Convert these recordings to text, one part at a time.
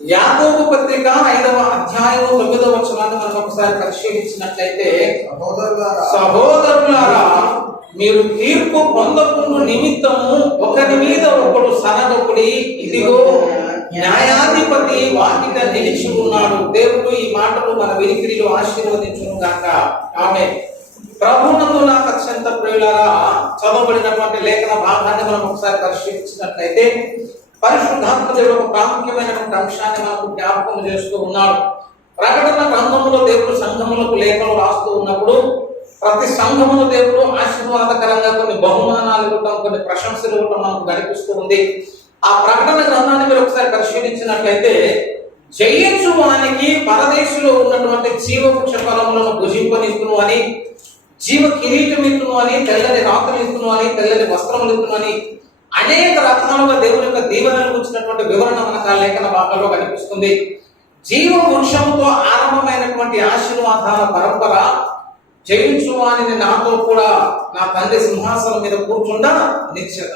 యాకోబు పత్రిక 5వ అధ్యాయము 9వ వచనాన్ని మనం ఒకసారి పరిశీలించినట్లయితే, సహోదరులారా మీరు తీర్పు పొందకుండా నిమిత్తము ఒకరి మీద ఒకడు సనగకుడి, ఇదిగో న్యాయాధిపతి వాకిట నిలిచి ఉన్నాడు. దేవుడు ఈ మాటలు మన వినికిడిలో ఆశీర్వదించును గాక. ఆమేన్. ప్రభువునందు నాకు అత్యంత ప్రియులారా, చదవబడినటువంటి లేఖన భాగాన్ని మనం ఒకసారి పరిశీలించినట్లయితే పరిశుద్ధాత్మ దేవుడు ఒక ప్రాముఖ్యమైనటువంటి అంశాన్ని మనకు జ్ఞాపకం చేస్తూ ఉన్నాడు. ప్రకటన గ్రంథంలో దేవుడు సంఘములకు లేఖలు రాస్తూ ఉన్నప్పుడు ప్రతి సంఘమును దేవుడు ఆశీర్వాదకరంగా కొన్ని బహుమానాలు ఇవ్వటం, కొన్ని ప్రశంసలు ఇవ్వటం మనకు కనిపిస్తూ ఉంది. ఆ ప్రకటన గ్రంథాన్ని మీరు ఒకసారి పరిశీలించినట్లయితే, జయించు వానికి పరదేశంలో ఉన్నటువంటి జీవవృక్ష ఫలములను భుజింపనిస్తును అని, జీవ కిరీటమిత్తును అని, తెల్లని రాత్రులు ఇస్తును అని, తెల్లని వస్త్రములు ఇస్తును అని అనేక రకాలుగా దేవుని యొక్క దీవెనలు గురించినటువంటి వివరణ మనకు ఆ లేఖన భాగంలో కనిపిస్తుంది. జీవ వృక్షముతో ఆరంభమైనటువంటి ఆశీర్వాదాల పరంపర, జయించు వానిని నాతో కూడా నా తండ్రి సింహాసనం మీద కూర్చుండా నిశ్చత,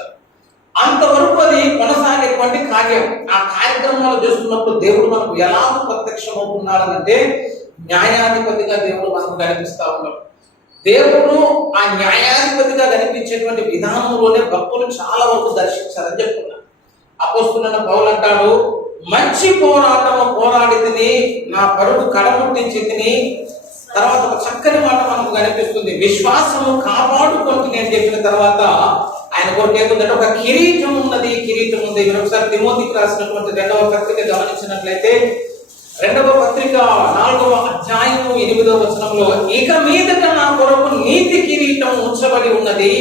అంతవరకు అది కొనసాగేటువంటి కార్యం. ఆ కార్యక్రమాలు చేస్తున్నప్పుడు దేవుడు మనకు ఎలా ప్రత్యక్షమవుతున్నాడనంటే, న్యాయాధిపతిగా దేవుడు మనకు కనిపిస్తా ఉన్నాడు. దేవుడు ఆ న్యాయాధిపతిగా కనిపించేటువంటి విధానంలోనే భక్తులు చాలా వరకు దర్శించారని చెప్తున్నారు. అపోస్తలుడైన పౌలు అంటాడు, మంచి పోరాటము పోరాడి తిని, నా పరుగు కడముట్టించి తిని. తర్వాత ఒక చక్కని మాట మనకు కనిపిస్తుంది, విశ్వాసము కాపాడుకుంటుంది అని చెప్పిన తర్వాత ఆయన కొరకు ఏముందంటే ఒక కిరీటం ఉన్నది, కిరీటం ఉంది. మీరు ఒకసారి తిమోతికి రాసినటువంటి 2వ పత్రిక గమనించినట్లయితే, 2వ పత్రిక 4వ అధ్యాయము 8వ వచనంలో, ఇక మీదట నా కొరకు నీతి కిరీటం ఉంచబడి ఉన్నది,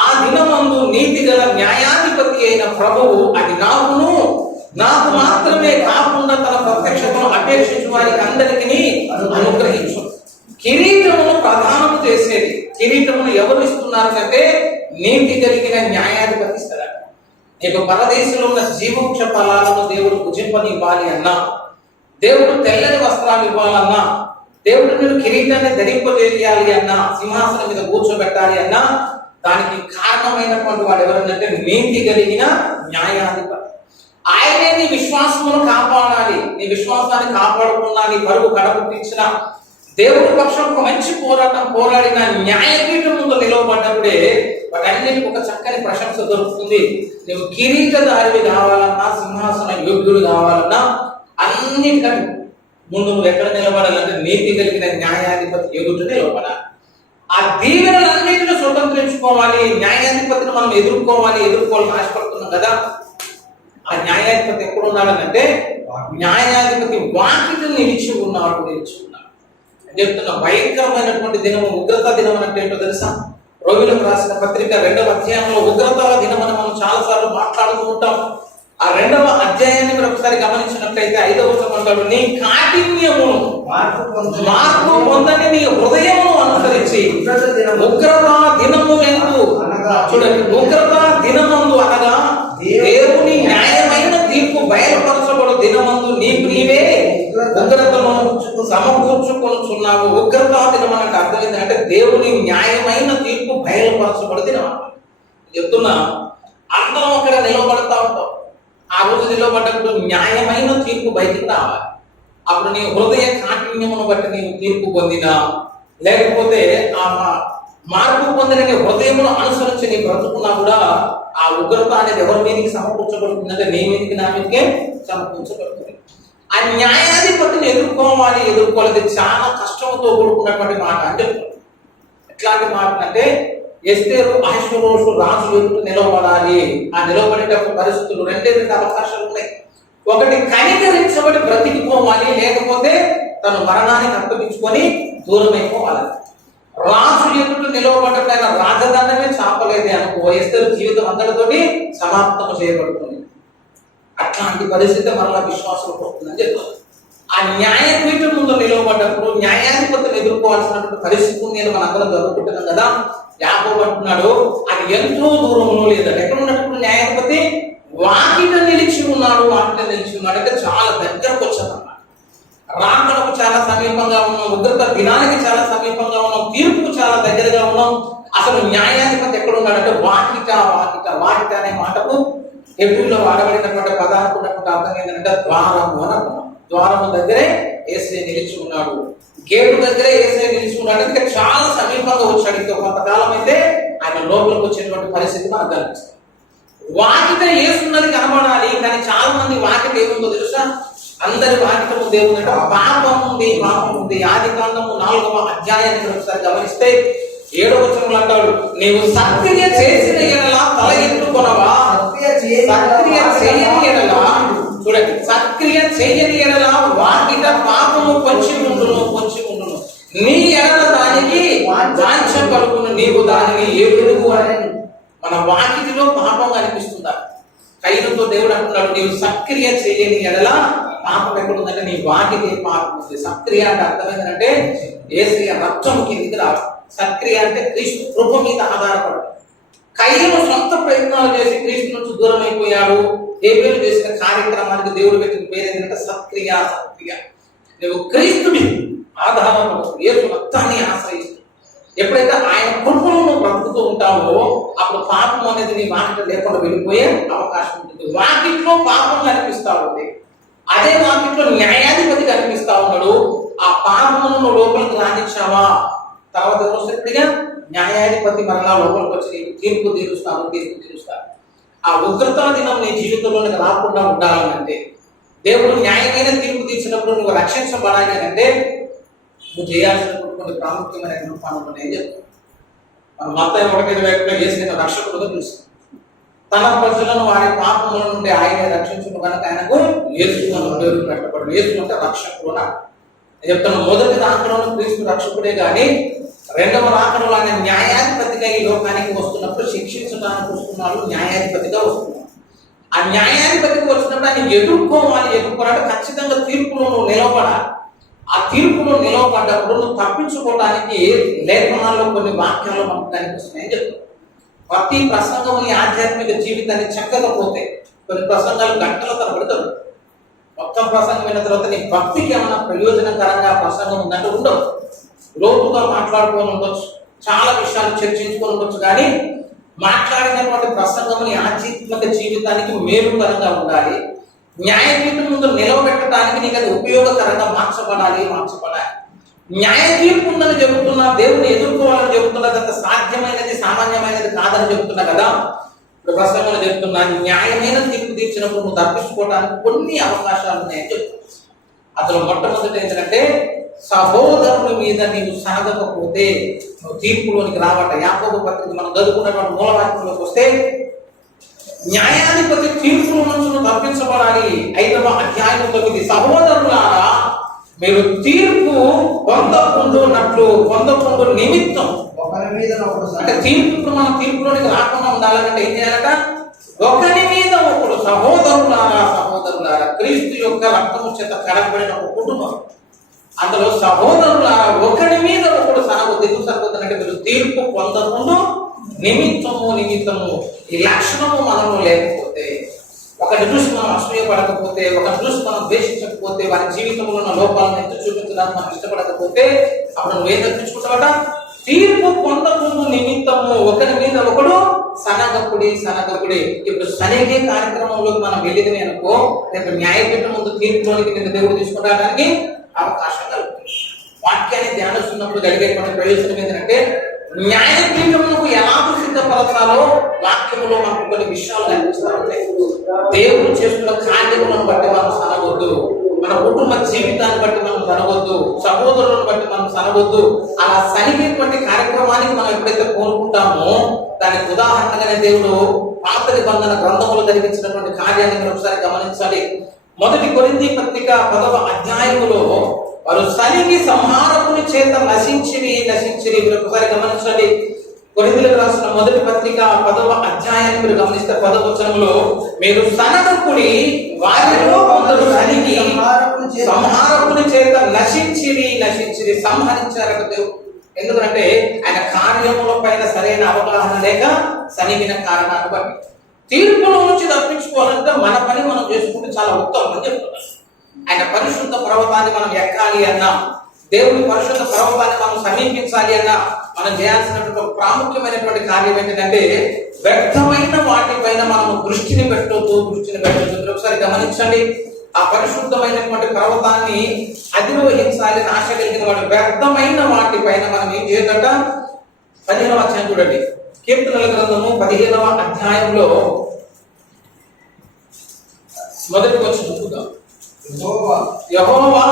ఆ దినమందు నీతి గల న్యాయాధిపతి అయిన ప్రభువు అది నాకు మాత్రమే కాకుండా తన ప్రత్యక్షతను అపేక్షించు వారికి అందరికీ అనుగ్రహించు. కిరీటమును ప్రధానము చేసేది, కిరీటమును ఎవరు ఇస్తున్నారంటే నీతి కలిగిన న్యాయాధిపతి ఇస్తారట. నీకు పరదేశంలో ఉన్న జీవవృక్ష ఫలాలను దేవుడు భుజింపనివ్వాలి అన్నా, దేవుడు తెల్లని వస్త్రాలు ఇవ్వాలన్నా, దేవుడు నేను కిరీటాన్ని ధరింపజేయాలి అన్నా, సింహాసనం మీద కూర్చోబెట్టాలి అన్నా, దానికి కారణమైనటువంటి వాడు ఎవరంటే నీతి కలిగిన న్యాయాధిపతి. ఆయనే నీ విశ్వాసమును కాపాడాలి. నీ విశ్వాసాన్ని కాపాడుకున్నా, నీ పరుగు కడపుట్టించిన, దేవుడి పక్షం ఒక మంచి పోరాటం పోరాడిన న్యాయపీఠం ముందు నిలవబడ్డప్పుడే వాటన్నిటికీ ఒక చక్కని ప్రశంస దొరుకుతుంది. నువ్వు కిరీటధారివి కావాలన్నా, సింహాసన యోగ్యుడు కావాలన్నా, అన్నిటికంటే ముందు నువ్వు ఎక్కడ నిలబడాలంటే నీతి కలిగిన న్యాయాధిపతి ఎదుట నిలబడాలి. ఆ దీవెనలన్నింటినీ స్వతంత్రించుకోవాలి. న్యాయాధిపతిని మనం ఎదుర్కోవాలని ఆశపడుతున్నాం కదా. ఆ న్యాయాధిపతి ఎక్కడున్నాడనంటే, న్యాయాధిపతి వాకిట నిలిచి ఉన్నాడు చెప్తున్నా. భయంకరమైనటువంటి దినము, ఉగ్రత దినం అంటే ఏంటో తెలుసా? రోగులకు రాసిన పత్రిక 2వ అధ్యాయంలో ఉగ్రత దినం అని మనం చాలా సార్లు మాట్లాడుతూ ఉంటాం. ఆ 2వ అధ్యాయాన్ని మీరు ఒకసారి గమనించినట్లయితే 5వ వచనంలో, నీ కాఠిన్యమును మార్పు పొందని నీ హృదయమును అనుసరించి ఉగ్రత దినము ఎందు, చూడండి, ఉగ్రత దినమందు అనగా దేవుని న్యాయమైన తీర్పు బయలుపరచబడు దినమందు నీకు నీవే ఉగ్రతను సమకూర్చుకొనుచున్నావు. ఉగ్రత దినం అంటే అర్థం ఏంటంటే దేవుని న్యాయమైన తీర్పు బయలుపరచబడు దినం. చెప్తున్నా, అందరం అక్కడ నిలబడతా ఉంటాం. ఆ రోజు నిలబడ్డప్పుడు న్యాయమైన తీర్పు బయటికి రావాలి. అప్పుడు నీ హృదయ కాఠిన్యమును బట్టి నీవు తీర్పు పొందినా, లేకపోతే ఆ మార్పు పొందిన నీ హృదయమును అనుసరించి నీ బ్రతుకున్నా కూడా ఆ ఉగ్రత అనేది ఎవరి మీదకి సమకూర్చబడుతుందంటే నీ మీదకి, నా మీదకే సమకూర్చబడుతుంది. ఆ న్యాయాధిపతిని ఎదుర్కోలేదు చాలా కష్టంతో కూడుకున్నటువంటి మాట అని చెప్తారు. ఎట్లాంటి మాట అంటే, ఎస్తేరు అహష్వేరోషు రాజు ఎదుట నిలబడాలి. ఆ నిలబడేటప్పుడు పరిస్థితులు రెండు అవకాశాలు ఉన్నాయి. ఒకటి, కనికరించబడి బ్రతికిపోవాలి, లేకపోతే తను మరణానికి అప్పగించుకొని దూరమైపోవాలి. రాజు ఎదుట నిలవబడ్డప్పుడు ఆయన రాజదండమే చాపలేదే అనుకో, ఎస్తేరు జీవితం అందరితోటి సమాప్తం చేయబడుతుంది. అట్లాంటి పరిస్థితి మరలా విశ్వాసం పోతుందని చెప్తారు. ఆ న్యాయపీఠం ముందు నిలవబడ్డప్పుడు న్యాయాధిపతిని ఎదుర్కోవాల్సినటువంటి పరిస్థితి ఉంది అని మనందరం జరుపుకుంటున్నాం కదా. యాకోబు అంటున్నాడు, అది ఎంతో దూరంలో లేదంటే ఎక్కడ ఉన్నప్పుడు న్యాయాధిపతి వాకిట నిలిచి ఉన్నాడు. అంటే చాలా దగ్గరకు వచ్చామన్నమాట. రాకడకు చాలా సమీపంగా ఉన్నాం, ఉగ్రత దినానికి చాలా సమీపంగా ఉన్నాం, తీర్పుకు చాలా దగ్గరగా ఉన్నాం. అసలు న్యాయాధిపతి ఎక్కడ ఉన్నాడంటే వాకిట అనే మాటకు హెబ్రీలో వాడబడినటువంటి పదానికి ఉన్నటువంటి అర్థం ఏంటంటే ద్వారము ద్వారము దగ్గరే యేసయ్య నిలిచి ఉన్నాడు, గేటు దగ్గరే యేసయ్య నిలిచి ఉన్నాడు. ఇంకా చాలా సమీపంగా వచ్చాడు. ఇంకా కొంతకాలం అయితే ఆయన లోపలికి వచ్చినటువంటి పరిస్థితి మనకు కనిపిస్తుంది. వాకిట యేసున్నది కనబడాలి, కానీ చాలా మంది వాకిట ఏముందో తెలుసా? అందరి వాకిట ముందు ఏముందంటే పాపం ఉంది, పాపం ఉంది. ఆదికాండము 4వ అధ్యాయాన్ని ఒకసారి గమనిస్తే 7వ వచనంలో అంటాడు, నీవు సక్రియ చేసిన ఎడలా తల ఎత్తుకొనవా, సక్రియ చేయని ఎడలా, చూడండి, సక్రియ చేయని ఎడలా వాకిట పాపము పొంచి ఉండును, పొంచి ఉండును. నీ ఎడల దానికి వాంఛ కలుగును, నీవు దానిని ఎరుగు అని. మన వాకిటిలో పాపం కనిపిస్తుందా? కయ్యతో దేవుడు అంటున్నాడు, నీవు సక్రియ చేయని ఎడల పాపం ఎక్కడుందంటే నీ వాకిటి పాపం ఉంది. సక్రియ అంటే అర్థం ఏంటంటే యేసయ్య రక్తం కిందికి రాదు. సక్రియ అంటే క్రీస్తు కృప మీద ఆధారపడదు. కయ్యను సొంత ప్రయత్నాలు చేసి క్రీస్తు నుంచి దూరం అయిపోయాడు. హేబేలు చేసిన కార్యక్రమానికి దేవుడు పెట్టిన పేరు ఏంటంటే సక్రియ. సక్రియ నువ్వు క్రీస్తుని ఆధారపడదు, యేసు రక్తాన్ని ఆశ్రయిస్తూ ఎప్పుడైతే ఆయన కృపను నువ్వు బ్రతుకుతూ ఉంటావో అప్పుడు పాపం అనేది నీ వాకిట లేకుండా వెళ్ళిపోయే అవకాశం ఉంటుంది. వాకిట్లో పాపం కనిపిస్తా ఉంది, అదే వాకిట్లో న్యాయాధిపతి కనిపిస్తా ఉన్నాడు. ఆ పాపమును నువ్వు లోపలికి రానిచ్చావా? తర్వాత రోజుగా న్యాయాధిపతి మరలా లోపలికి వచ్చి నీకు తీర్పు తీరుస్తాను. ఆ ఉగ్రత దినం నీ జీవితంలోనికి రాకుండా ఉండాలంటే, దేవుడు న్యాయమైన తీర్పు తీర్చినప్పుడు నువ్వు రక్షించబడాలి అంటే నువ్వు చేయాల్సినటువంటి కొన్ని ప్రాముఖ్యమైన పనులు నేను చెప్తాను. మన మత్తయి 1:21 యేసుని రక్షకుడుగా చూస్తాం. తన ప్రజలను వారి పాపముల నుండి ఆయన రక్షించును కనుక ఆయనకు యేసు అని పేరు పెట్టబడు. యేసు అంటే రక్షకుడు అని నేను చెప్తాను. మొదటి రాకడలో క్రీస్తు రక్షకుడే కానీ రెండవ రాకడలో ఆయన న్యాయాధిపతిగా ఈ లోకానికి వస్తున్నప్పుడు శిక్షించడానికి వస్తున్నాడు, న్యాయాధిపతిగా వస్తున్నాడు. ఆ న్యాయాధిపతికి వచ్చినప్పుడు ఆయన ఎదుర్కోవాలంటే ఖచ్చితంగా తీర్పులో నువ్వు నిలబడాలి. ఆ తీర్పులో నిలవబడ్డప్పుడు నువ్వు తప్పించుకోవడానికి లేఖనాల్లో కొన్ని వాక్యాలు మనకు కనిపిస్తున్నాయని చెప్తాను. ప్రతి ప్రసంగం నీ ఆధ్యాత్మిక జీవితాన్ని చక్కకపోతే కొన్ని ప్రసంగాలు గంటల తరబడతారు. మొత్తం ప్రసంగం అయిన తర్వాత నీ భక్తికి ఏమైనా ప్రయోజనకరంగా ప్రసంగం ఉందంటే ఉండవు. లోతుగా మాట్లాడుకొని ఉండొచ్చు, చాలా విషయాలు చర్చించుకొని ఉండొచ్చు, కానీ మాట్లాడినటువంటి ప్రసంగం నీ ఆధ్యాత్మిక జీవితానికి మేలుకరంగా ఉండాలి. న్యాయపీఠం ముందు నిలవబెట్టడానికి నీకు అది ఉపయోగకరంగా మార్చబడాలి. న్యాయ తీర్పు ఉందని చెబుతున్నా, దేవుని ఎదుర్కోవాలని చెబుతున్నా, అంత సాధ్యమైనది సామాన్యమైనది కాదని చెబుతున్నా కదా. ఇప్పుడు ప్రసంగంలో చెప్తున్నా, న్యాయమైన తీర్పు తీర్చినప్పుడు నువ్వు తప్పించుకోవడానికి కొన్ని అవకాశాలు ఉన్నాయని చెప్తున్నా. అందులో మొట్టమొదటి ఏంటంటే సహోదరుల మీద నీవు సాగకపోతే నువ్వు తీర్పులోనికి రావట. యాకోబు పత్రిక మనం చదువుకున్నటువంటి మూలవాక్యంలోకి వస్తే న్యాయాధిపతి తీర్పుల నుంచి నువ్వు తప్పించబడాలి. 5వ అధ్యాయం 9, సహోదరులారా మీరు తీర్పు పొందకుండు నిమిత్తం ఒకరి మీద అంటే తీర్పు మనం తీర్పులోనికి రాకుండా ఉండాలంటే ఏం చేయాలట? ఒకరి మీద ఒకడు. సహోదరులారా క్రీస్తు యొక్క రక్తము చేత కడగబడిన ఒక కుటుంబం. అందులో సహోదరులారా ఒకరి మీద ఒకడు సరిపోతుందంటే మీరు తీర్పు పొందకుండా నిమిత్తము ఈ లక్షణము మనలో లేకపోతే, ఒకటి చూసి మనం అసూయపడకపోతే, ఒకటి చూసి మనం ద్వేషించకపోతే, వారి జీవితంలో ఉన్న లోపాలను ఎత్తి చూపించడానికి మనం ఇష్టపడకపోతే అప్పుడు నువ్వేం తప్పించుకుంటావట? తీర్పు పొందకుండా నిమిత్తము ఒకరి మీద ఒకడు సనగకుడి. ఇప్పుడు సనిగే కార్యక్రమంలోకి మనం వెళ్ళింది అనుకో, రేపు న్యాయపీఠం ముందు తీర్పులోనికి నిన్ను దేవుడు తీసుకురావడానికి అవకాశం కలుగుతుంది. వాక్యాన్ని ధ్యానిస్తున్నప్పుడు జరిగేటువంటి ప్రయోజనం ఏంటంటే న్యాయపీఠములకు ఎలా సిద్ధపరచాలో వాక్యములో మనకు కొన్ని విషయాలు కనిపిస్తూ ఉంటాయి. దేవుడు చేస్తున్న కార్యములను బట్టి మనం సనవద్దు, మన కుటుంబ జీవితాన్ని బట్టి మనం సనవద్దు, సహోదరులను బట్టి మనం సనవద్దు. అలా సనిగేటువంటి కార్యక్రమానికి మనం ఎప్పుడైతే కోరుకుంటామో దానికి ఉదాహరణగానే దేవుడు పాత నిబంధన గ్రంథములు జరిగించినటువంటి కార్యాన్ని మీరు ఒకసారి గమనించాలి. 1 కొరింథీ పత్రిక 10వ అధ్యాయములో వారు సనిగి సంహారకుని చేత నశించిరి. మీరు ఒకసారి గమనించండి. కొరింథీయులకు రాసిన 1వ పత్రిక 10వ అధ్యాయాన్ని మీరు గమనిస్తే 10వ వచనంలో మీరు సనగకుడి, వారిలో కొందరు సనిగి సంహారకుని చేత నశించిరి. సంహరించారట దేవుడు. ఎందుకంటే ఆయన కార్యముల పైన సరైన అవగాహన లేక సనిగిన కారణాన్ని బట్టి. తీర్పులో నుంచి తప్పించుకోవాలంటే మన పని మనం చేసుకుంటే చాలా ఉత్తమం అని చెప్తున్నారు. ఆయన పరిశుద్ధ పర్వతాన్ని మనం ఎక్కాలి అన్నా, దేవుని పరిశుద్ధ పర్వతాన్ని మనం సమీపించాలి అన్నా మనం చేయాల్సినటువంటి ప్రాముఖ్యమైనటువంటి కార్యం ఏంటంటే వ్యర్థమైన వాటిపైన మనం దృష్టిని పెట్టొద్దు. ఒకసారి గమనించండి. ఆ పరిశుద్ధమైనటువంటి పర్వతాన్ని అధిరోహించాలి ఆశ కలిగిన వాడు వ్యర్థమైన వాటి పైన మనం ఏం చేయదట. 15వ అధ్యాయం చూడండి, కీర్తనల గ్రంథము 15వ అధ్యాయంలో మొదటి వచనం చూద్దాం. యెహోవా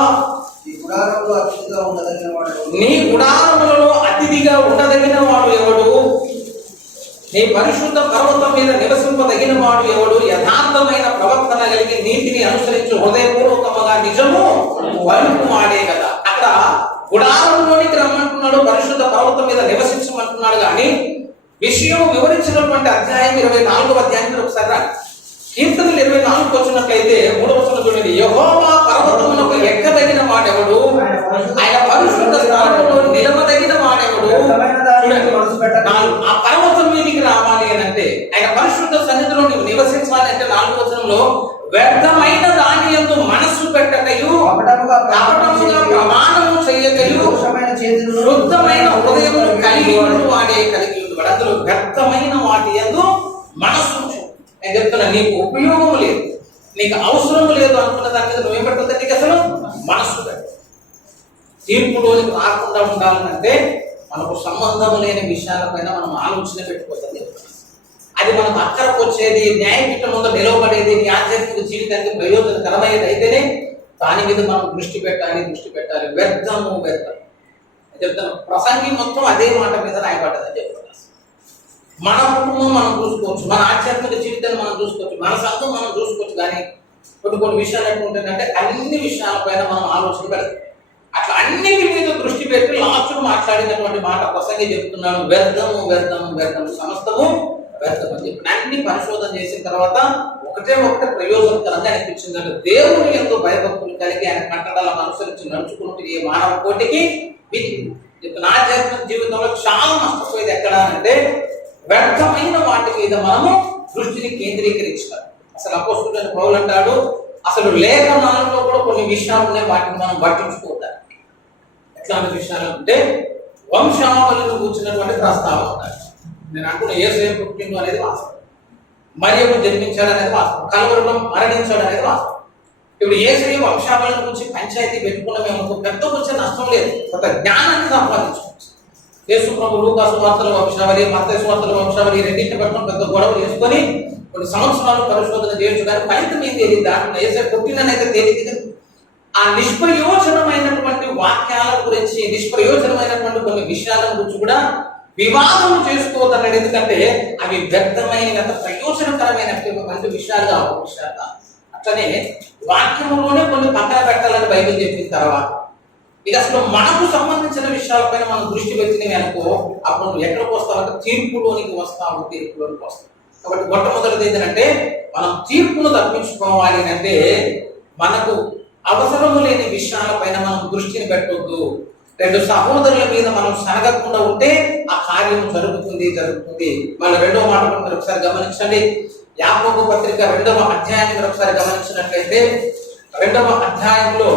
నీ గుడారములలో అతిథిగా ఉండదగిన వాడు ఎవడు? నీ పరిశుద్ధ పర్వతం మీద నివసింపదగిన వాడు ఎవడు? యథార్థమైన ప్రవర్తన కలిగి నీతిని అనుసరించు హృదయపూర్వకముగా నిజము పలుకువాడే కదా. అక్కడ గుడారంలోనికి రమ్మంటున్నాడు, పరిశుద్ధ పర్వతం మీద నివసించమంటున్నాడు. కానీ విషయం వివరించినటువంటి అధ్యాయం 24వ అధ్యాయం ఒకసారి రా. కీర్తనలు 24 వచ్చినట్లయితే 3వ వచనం చూడండి. యెహోవా పర్వతమునకు ఎక్కదగిన వాడెవడు? ఆయన పరిశుద్ధ స్థలములో నిలవదగిన వాడెవడు? ఆ పర్వతం మీదికి రావాలి అని అంటే, ఆయన పరిశుద్ధ సన్నిధిలో నీవు నివసించాలి అంటే 4వ వచనంలో వ్యర్థమైన దాని యందు మనస్సు పెట్టకయు కపటముగా ప్రమాణము చేయకయు శుద్ధమైన హృదయమును కలిగి వాడే కలిగి వాడు. అందులో వ్యర్థమైన వాటి యందు మనస్సు. నేను చెప్తున్నా, నీకు ఉపయోగం లేదు, నీకు అవసరం లేదు అనుకున్న దాని మీద నువ్వేం పెట్టద్దు. నీకు అసలు మనస్సు పెట్టు. తీర్పులోనికి రాకుండా ఉండాలంటే మనకు సంబంధం లేని విషయాలపైన మనం ఆలోచన పెట్టుకోవద్దని చెప్తున్నాం. అది మనకు అక్కరకు వచ్చేది, న్యాయపీఠం ముందు నిలవబడేది, నీ ఆధ్యాత్మిక జీవితానికి ప్రయోజనకరమైనది అయితేనే దాని మీద మనం దృష్టి పెట్టాలి. వ్యర్థము వ్యర్థం చెప్తాను. ప్రసంగి మొత్తం అదే మాట మీద రాయబడ్డదని చెప్తున్నాను. మన కుటుంబం మనం చూసుకోవచ్చు, మన ఆధ్యాత్మిక జీవితాన్ని మనం చూసుకోవచ్చు, మన సంఘం మనం చూసుకోవచ్చు. కానీ కొన్ని విషయాలు ఎట్లుంటాయంటే అన్ని విషయాలపైన మనం ఆలోచన పెడతాం. అట్లా అన్నిటి మీద దృష్టి పెట్టి లాస్ట్కు మాట్లాడినటువంటి మాట ప్రసంగి చెప్తున్నాను, వ్యర్థము సమస్తము వ్యర్థం అని చెప్పి అన్ని పరిశోధన చేసిన తర్వాత ఒకటే ప్రయోజనకరంగా అనిపించిందంటే దేవుని ఎంతో భయభక్తులు కలిగి ఆయన కట్టడాలను అనుసరించి నడుచుకుంటూ ఏ మానవ కోటికి నా ఆధ్యాత్మిక జీవితంలో చాలా నష్టపోయేది ఎక్కడ అంటే వ్యర్థమైన వాటి మీద మనము దృష్టిని కేంద్రీకరించాలి. అసలు అపోస్తలుడైన పౌలు అంటాడు, అసలు లేఖనాలలో కూడా కొన్ని విషయాలు ఉన్నాయి, వాటిని మనం పట్టించుకోవద్దు. ఎట్లాంటి విషయాలు అంటే వంశావళిని కూర్చున్నటువంటి ప్రస్తావన ఉంటాయి. నేను అంటున్న యేసు పుట్టిండు అనేది వాస్తవం, మరియము జన్మించాడు అనేది వాస్తవం, కలువరిలో మరణించాడు అనేది వాస్తవం. ఇప్పుడు యేసు వంశావళిని గురించి పంచాయతీ పెట్టుకున్నామేమో పెద్ద వచ్చే నష్టం లేదు, ఒక జ్ఞానాన్ని సంపాదించుకోవచ్చు. యేసు ప్రభు లూకాసు వార్తల వంశావళి, మత్తయి వార్తల వంశావళి రెండింటిని పట్టుకుని పెద్ద గొడవలు వేసుకొని కొన్ని సంవత్సరాలు పరిశోధన చేయొచ్చు. కానీ ఫలితం ఏం తెలియదు, దాంట్లో యేసు పుట్టిననైతే తెలియదు. ఆ నిష్ప్రయోజనమైనటువంటి వాక్యాల గురించి, నిష్ప్రయోజనమైనటువంటి కొన్ని విషయాల గురించి కూడా వివాదం చేసుకోవద్దన్నాడు. ఎందుకంటే అవి వ్యర్థమైన ప్రయోజనకరమైనటువంటి విషయాలు కావు. అట్లనే వాక్యములోనే కొన్ని పక్కన పెట్టాలని బైబిల్ చెప్పిన తర్వాత ఇక అసలు మనకు సంబంధించిన విషయాలపైన మనం దృష్టి పెట్టినవి అనుకో, అప్పుడు నువ్వు ఎక్కడికి వస్తావంటే తీర్పులోనికి వస్తావు. కాబట్టి మొట్టమొదటిది ఏంటంటే మనం తీర్పును తప్పించుకోవాలి అంటే మనకు అవసరము లేని విషయాలపైన మనం దృష్టిని పెట్టొద్దు. రెండు సహోదరుల మీద మనం సనగకుండా ఉంటే ఆ కార్యం జరుగుతుంది. మన రెండవ మాట మీరు ఒకసారి గమనించండి. యాకోబు పత్రిక 2వ అధ్యాయాన్ని మీరు ఒకసారి గమనించినట్లయితే 2వ అధ్యాయంలో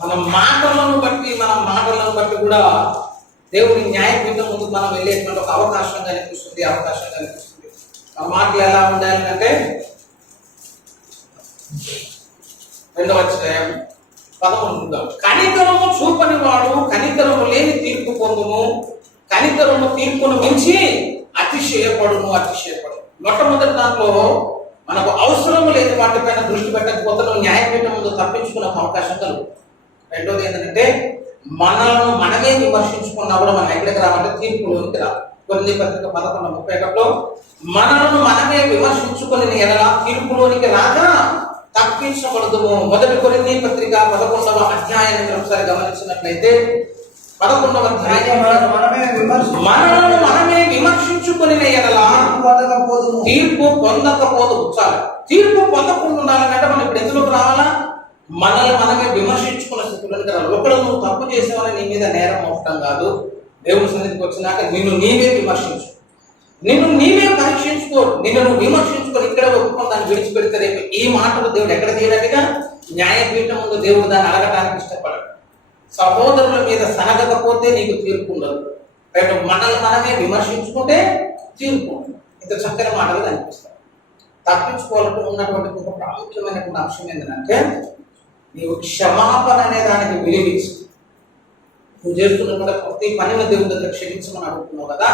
మన మాటలను బట్టి కూడా దేవుడి న్యాయపీఠం ముందుకు మనం వెళ్ళేటువంటి ఒక అవకాశం కనిపిస్తుంది. మన మాటలు ఎలా ఉండాలి అంటే 2వ అధ్యాయం 11 కనికరము చూపని వాడు కనికరము లేని తీర్పు పొందును, కనికరము తీర్పును మించి అతిశయపడును. మొట్టమొదటి దాంట్లో మనకు అవసరం లేని వాటిపైన దృష్టి పెట్టకపోతే న్యాయపీఠం ముందు తప్పించుకునే అవకాశం కలుగు. రెండోది ఏంటంటే మనలను మనమే విమర్శించుకున్నా కూడా మనం ఎక్కడికి రావాలంటే తీర్పులోనికి రా. కొరింథీ పత్రిక 11:31 మనలను మనమే విమర్శించుకుని ఎలా తీర్పులోనికి రాక తప్పించబడదుము. మొదటి కొరింథీ పత్రిక 11వ అధ్యాయాన్ని ఒకసారి గమనించినట్లయితే 11వ అధ్యాయం మనలను మనమే విమర్శించుకుని ఎలా తీర్పు పొందకపోదు. చాలు, తీర్పు పొందకుండా ఉండాలంటే మనం ఇప్పుడు ఎందులోకి రావాలా? మనల్ని మనమే విమర్శించుకున్న స్థితిలోకి రావాలి. ఒకడు నువ్వు తప్పు చేసావని నీ మీద నేరం అవటం కాదు. దేవుని సన్నిధికి వచ్చినాక నిన్ను నీవే విమర్శించు, నిన్ను నీవే పరీక్షించుకో, నిన్ను నువ్వు విమర్శించుకొని ఇక్కడ ఒప్పుకొని దాన్ని విడిచిపెడితే రేపు ఈ మాటలు దేవుడు ఎక్కడ తీయనట్టుగా న్యాయపీఠం ముందు దేవుడు దాన్ని అడగడానికి ఇష్టపడడు. సహోదరుల మీద సనగకపోతే నీకు తీర్పు ఉండదు. రేపు మనల్ని మనమే విమర్శించుకుంటే తీర్పు. ఇంత చక్కని మాటలు కనిపిస్తాయి. తప్పించుకోవాలంటే ఉన్నటువంటి ఒక ప్రాముఖ్యమైనటువంటి అంశం ఏంటంటే నీవు క్షమాపణ అనే దానికి విలువించి నువ్వు చేస్తున్నటువంటి ప్రతి పనిని దేవుని దగ్గర క్షమించమని అడుగుతున్నావు కదా.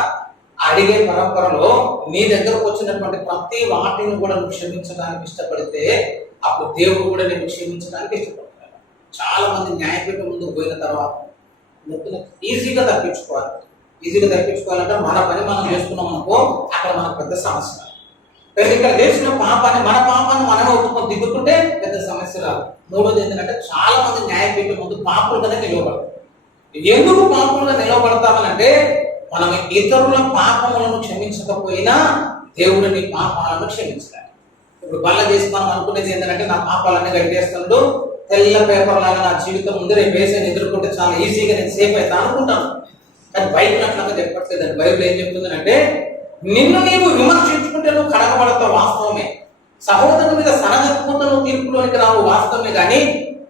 అడిగే పరంపరలో నీ దగ్గరకు వచ్చినటువంటి ప్రతి వాటిని కూడా నువ్వు క్షమించడానికి ఇష్టపడితే అప్పుడు దేవుడు కూడా నేను క్షమించడానికి ఇష్టపడతాడు. చాలా మంది న్యాయపీఠం ముందుకు పోయిన తర్వాత ఈజీగా తప్పించుకోవాలి. ఈజీగా తప్పించుకోవాలంటే మన పని మనం చేసుకున్నాం అనుకో, అక్కడ మనకు పెద్ద సమస్య. ఇక్కడ చేసిన పాపాన్ని మన పాపాన్ని మనమే ఒప్పుకొని దిగుతుంటే పెద్ద సమస్య రాదు. మూడోది ఏంటంటే చాలా మంది న్యాయపీఠం ముందు పాపులుగానే నిలవబడతారు. ఎందుకు పాపులుగా నిలవబడతామనంటే మనం ఇతరుల పాపములను క్షమించకపోయినా దేవుడు నీ పాపాలను క్షమించాలి. ఇప్పుడు బల్ల చేసి మనం అనుకునేది ఏంటంటే నా పాపాలన్నీ గడిగేస్తాడు, తెల్ల పేపర్ లాగా నా జీవితం ఉంది, రేపు వేసేది ఎదుర్కొంటే చాలా ఈజీగా నేను సేఫ్ అవుతా అనుకుంటాను. కానీ బైబిల్ అట్లాగా చెప్పట్లేదండి. బైబిల్ ఏం చెప్తుందంటే నిన్ను నీవు విమర్శించుకుంటే నువ్వు కడగబడతావు, వాస్తవమే. సహోదరుని మీద సనగత్తుకుంటే నువ్వు తీర్పులోనికి రావు, వాస్తవమే. కానీ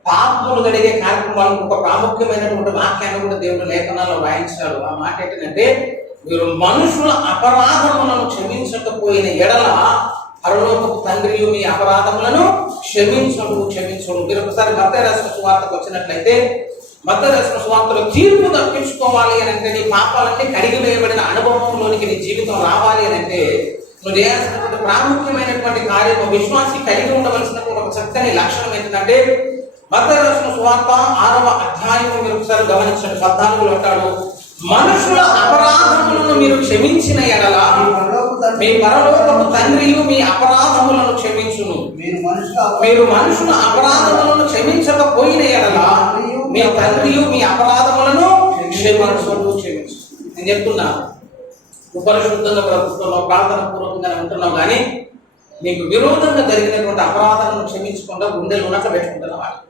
పాపములు గడిగే కార్యక్రమాలకు ఒక ప్రాముఖ్యమైనటువంటి వాక్యాన్ని కూడా దేవుడు లేఖనాల్లో రాయించాడు. ఆ మాట ఏంటంటే మీరు మనుషుల అపరాధములను క్షమించకపోయిన ఎడల పరలోకపు తండ్రి మీ అపరాధములను క్షమించడు. మీరు ఒకసారి మత్తయి రాసిన సువార్తకు వచ్చినట్లయితే మత్తయి రాసిన సువార్తలో తీర్పు తప్పించుకోవాలి అని అంటే నీ పాపాలన్నీ కడిగి వేయబడిన అనుభవంలోనికి నీ జీవితం రావాలి అని అంటే నువ్వు చేయాల్సినటువంటి ప్రాముఖ్యమైనటువంటి కార్యము విశ్వాసి కలిగి ఉండవలసినటువంటి ఒక చక్కని లక్షణం ఏంటంటే మత్తయి రాసిన సువార్త 6వ అధ్యాయం మీరు ఒకసారి గమనించండి. 14లో అంటాడు, మనుషుల అపరాధములను మీరు క్షమించిన ఎడల మీ పరలోకపు తండ్రి మీ అపరాధములను క్షమించును. మీరు మనుషుల అపరాధములను క్షమించకపోయిన ఎడల మీ తండ్రి మీ అపరాధములను క్షమించు. నేను చెప్తున్నా, ఉపరిశుద్ధంగా బ్రతుకుతున్నావు, ప్రార్థన పూర్వకంగానే ఉంటున్నావు, కానీ నీకు విరోధంగా జరిగినటువంటి అపరాధాలను క్షమించకుండా గుండెలు ఉన్నట్లు పెట్టుకుంటున్నావు. వాటి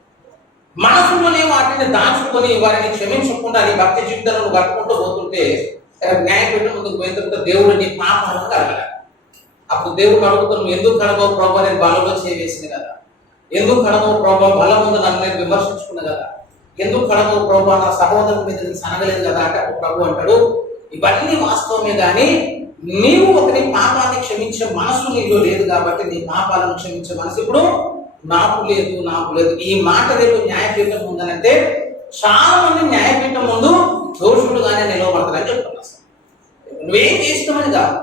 మనసులోనే వాటిని దాచుకొని వారిని క్షమించకుండా నీ భక్తి జీవితాలను కట్టుకుంటూ పోతుంటే న్యాయపీఠం ముందుకు పోయిన తర్వాత దేవుడు నీ పాపాలను కడగల. అప్పుడు దేవుడు అడుగుతాను, ఎందుకు కడగవు ప్రభావ, నేను బలంలో చేయవేసింది కదా. ఎందుకు కడగవు ప్రభావ, బలం ముందు నన్ను నేను విమర్శించుకున్నా కదా. ఎందుకు కడగవు ప్రభావ, నా సహోదరుని మీద నేను సనగలేదు కదా అంటే అప్పుడు ప్రభు అంటాడు, ఇవన్నీ వాస్తవమే, కానీ నీవు ఒకరి పాపాన్ని క్షమించే మనసు నీలో లేదు కాబట్టి నీ పాపాలను క్షమించే మనసు ఇప్పుడు నాకు లేదు. ఈ మాట రేపు న్యాయపీఠం ఉందనంటే చాలా మంది న్యాయపీఠం ముందు దోషుడుగానే నిలవబడతారని చెప్తున్నారు. నువ్వేం చేస్తామని కాదు,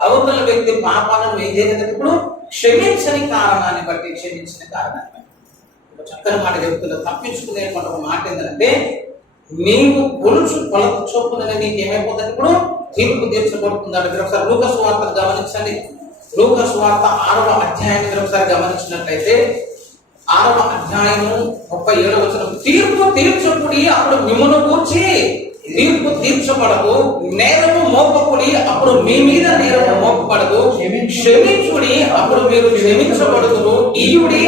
అవతల వ్యక్తి పాపాలను నువ్వేం చేయలేదు, ఇప్పుడు క్షమించని కారణాన్ని బట్టి క్షమించిన కారణాన్ని బట్టి చక్కని మాట చెప్తున్నా. తప్పించుకునేటువంటి ఒక మాట ఏంటంటే నీవు కొలత చొప్పుననే నీకు ఏమైపోతుంది, ఇప్పుడు తీర్పు తీర్చబడుతుందంటే. మీరు ఒకసారి లూకా సువార్తను గమనించండి. లూకా సువార్త 6వ అధ్యాయాన్ని మీరు ఒకసారి గమనించినట్లయితే 6వ అధ్యాయము 37వ వచనం, తీర్పు తీర్చకుడి అప్పుడు మిమ్మును కూర్చి తీర్పు తీర్చబడదు, నేరము మోపకుడి అప్పుడు మీ మీద నేరము మోపబడదు, క్షమించుడి అప్పుడు మీరు క్షమించబడుదురు, ఇయుడి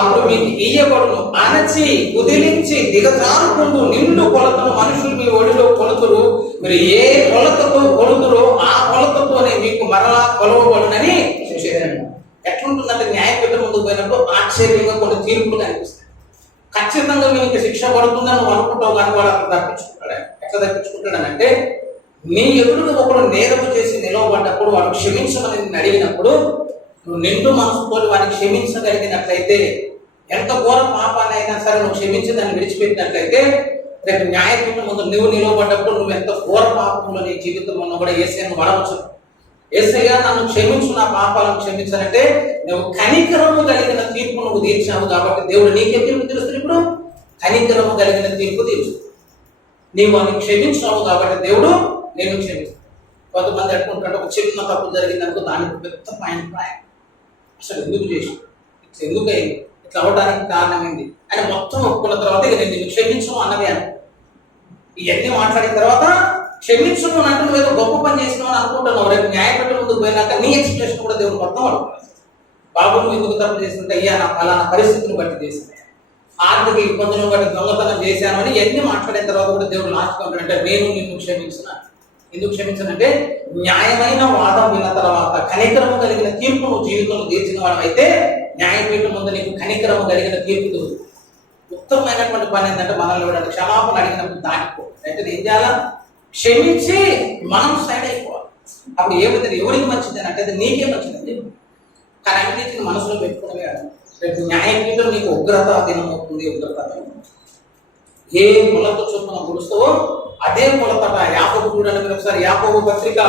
అప్పుడు మీకు ఇయ్యబడును, అణచి కుదిలించి దిగజారుకుంటూ నిండు కొలతను మనుషులు మీ ఒడిలో కొలుతురు, మీరు ఏ కొలతతో కొలుతురో ఆ కొలతతోనే మీకు మరలా కొలవబడునని చెప్పారు. ఎట్లుంటుందంటే న్యాయపీఠం ముందుకు పోయినప్పుడు ఆశ్చర్యంగా కొన్ని తీర్పులు కనిపిస్తాయి. ఖచ్చితంగా మీకు శిక్ష పడుతుందని నువ్వు అనుకుంటావు, కానీ వాడు అక్కడ తప్పించుకుంటాడు. ఎట్లా తప్పించుకుంటాడనంటే నీ ఎదురుగా ఒకడు నేరము చేసి నిలవబడ్డప్పుడు వాడు క్షమించమని నేను అడిగినప్పుడు నువ్వు నిండు మనసుతో వాడిని క్షమించగలిగినట్లయితే, ఎంత ఘోర పాపాన్ని అయినా సరే నువ్వు క్షమించి దాన్ని విడిచిపెట్టినట్లయితే రేపు న్యాయపీఠం ముందు నువ్వు నిలవబడ్డప్పుడు నువ్వు ఎంత ఘోర పాపంలో నీ జీవితంలో కూడా యేసయ్యను వడవచ్చు. యేసయ్య నన్ను క్షమించు, నా పాపాలను క్షమించాలంటే నువ్వు కనికరము కలిగిన తీర్పు నువ్వు తీర్చావు కాబట్టి దేవుడు నీకే తీర్పు తీరుస్తుంది. ఇప్పుడు కనికరము కలిగిన తీర్పు తీర్చు, నీవు అని క్షమించావు కాబట్టి దేవుడు నేను క్షమిస్తాను. కొంతమంది ఎట్టుకుంటాడు, ఒక చిన్న తప్పు జరిగిందనుకో దానికి పెద్ద పాయింట్ అసలు ఎందుకు చేసి ఎందుకు అయింది, ఇట్లా అవ్వడానికి కారణం ఏంటి అని మొత్తం ఒప్పుకున్న తర్వాత ఇక నేను నిన్ను క్షమించను అన్నది అని ఇవన్నీ మాట్లాడిన తర్వాత క్షమించను అని అంటే నువ్వు గొప్ప పని చేసినావు అని అనుకుంటున్నావు. రేపు న్యాయపీఠం ముందుకు పోయినాక నీ ఎక్స్ప్రెషన్ కూడా దేవుడు మొత్తం అడుగుతాడు. బాబు నువ్వు ఎందుకు తప్పు చేస్తుంటే అయ్యా నా ఫలానా పరిస్థితిని బట్టి చేసింది, ఆర్థిక ఇబ్బందులను బట్టి దొంగతనం చేశాను అని ఎన్ని మాట్లాడిన తర్వాత కూడా దేవుడు లాస్ట్ అంటే నేను నిన్ను క్షమించిన. ఎందుకు క్షమించనంటే న్యాయమైన వాదం విన్న తర్వాత కనికరము కలిగిన తీర్పు నువ్వు జీవితంలో తీర్చిన వాడు అయితే న్యాయపీఠం ముందు నీకు కనికరము కలిగిన తీర్పు దొరుకుతుంది. ఉత్తమమైనటువంటి పని ఏంటంటే మనల్ని ఎవరైనా క్షమాపణ అడిగినప్పుడు దాటిపో, అయితే ఏం చేయాలా, క్షమించి మనం సైడ్ అయిపోవాలి. అప్పుడు ఏమైతే ఎవరికి మంచిది అని అంటే అది నీకే మంచిదండి. కానీ అన్నిటిని మనసులో పెట్టుకునే రేపు న్యాయపీఠం నీకు ఉగ్రత దినం అవుతుంది, ఉగ్రత దినం. ఏ కొలత చొప్పున కొలుస్తావో అదే కొలతట. యాకోబు చూడండి, మీరు ఒకసారి యాకోబు పత్రిక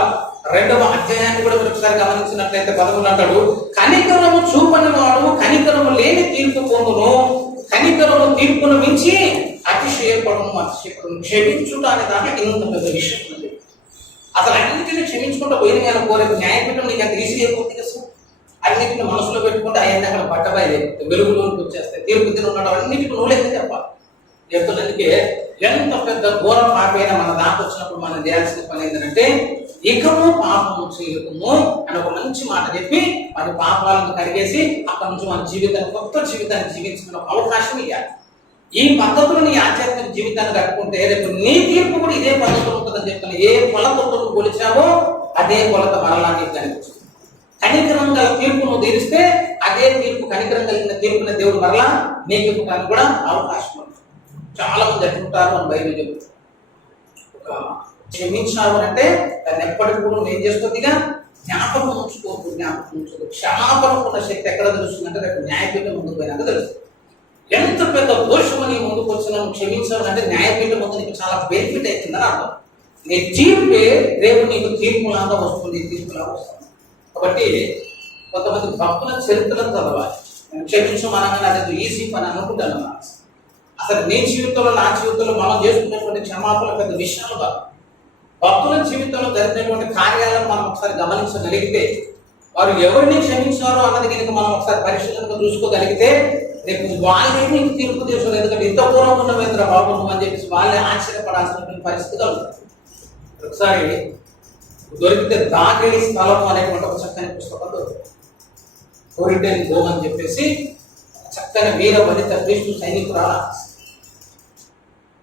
2వ అధ్యాయాన్ని కూడా మీరు ఒకసారి గమనించినట్లయితే 11 అంటాడు, కనికరము చూపని వాడు కనికరము లేని తీర్పు పొందును, కనికరము తీర్పును మించి అతిశయపడము. క్షమించుట అనే దాంట్లో ఇంత పెద్ద విషయం ఉంది. అసలు అన్నింటినీ క్షమించుకుంటూ పోయిన మీద కోరేపు న్యాయపీఠం నీకు అంత ఈజీ అయిపోతుంది కదా. అన్నింటిని మనసులో పెట్టుకుంటే అవన్నీ అక్కడ పట్టబాయి వెలుగులోకి వచ్చేస్తాయి. తీర్పు దిన ఉన్నాడు అన్నింటికి నువ్వులైతే చెప్పాలి. చెప్తున్నందుకే ఎంత పెద్ద ఘోర పాపైనా మన దాకా వచ్చినప్పుడు మనం చేయాల్సిన పని ఏంటంటే, ఇకము పాపము చేయకము అని ఒక మంచి మాట చెప్పి మన పాపాలను కడిగేసి అక్కడి నుంచి మన జీవితాన్ని, కొత్త జీవితాన్ని జీవించుకునే అవకాశం ఇవ్వాలి. ఈ పద్ధతులు నీ ఆధ్యాత్మిక జీవితాన్ని కట్టుకుంటే రేపు నీ తీర్పు కూడా ఇదే పద్ధతులు ఉంటుందని చెప్తాను. ఏ కొలతతో కొలిచావో అదే కొలత మరలా నీకు కనిపిస్తుంది. కనికరం గల తీర్పు నువ్వు తీరిస్తే అదే తీర్పు, కనికరం కలిగిన తీర్పుని దేవుడు మరలా నీకు ఇవ్వడానికి కూడా అవకాశం ఉంది. చాలా మంది ఎట్లుంటారు అని బైబిల్ చెబుతుంది. క్షమించావు అంటే దాన్ని ఎప్పటికి కూడా ఏం చేస్తుందిగా జ్ఞాపకం ఉంచుకోవద్దు, జ్ఞాపకం ఉంచుకోవద్దు. క్షమాపణకు ఉన్న శక్తి ఎక్కడ తెలుస్తుందంటే రేపు న్యాయపీఠం ముందుకు పోయినాక తెలుస్తుంది. ఎంత పెద్ద దోషము నీ ముందుకు వచ్చినా నువ్వు క్షమించావు అంటే న్యాయపీఠం ముందు నీకు చాలా బెనిఫిట్ అవుతుందని అర్థం. నీ తీర్పే రేపు నీకు తీర్పులాగా వస్తుంది, తీర్పులాగా వస్తుంది. కాబట్టి కొంతమంది భక్తుల చరిత్రను చదవాలి. క్షమించమనగానే అది ఈజీ పని అనుకుంటాను. అసలు నీ జీవితంలో, నా జీవితంలో మనం చేసుకున్నటువంటి క్షమాపణ పెద్ద విషయాలు కాదు. భక్తుల జీవితంలో జరిగినటువంటి కార్యాలను మనం ఒకసారి గమనించగలిగితే, వారు ఎవరిని క్షమించారో అన్నది కనుక మనం ఒకసారి పరిశీలనగా చూసుకోగలిగితే రేపు వాళ్ళే నీకు తీర్పు తీర్చలేదు. ఎందుకంటే ఇంత పూర్వం ఉన్నవేంద్ర బాబు నువ్వు అని చెప్పేసి వాళ్ళే ఆశ్చర్యపడాల్సినటువంటి పరిస్థితి కలుగుతుంది. ఒకసారి దొరికితే దాగిలి స్థలము అనేటువంటి ఒక చక్కని పుస్తకం దొరుకుతుంది. కోరిటెల్ గోమ్ అని చెప్పేసి చక్కని వీర వనిత క్రీస్తు సైనికురాల.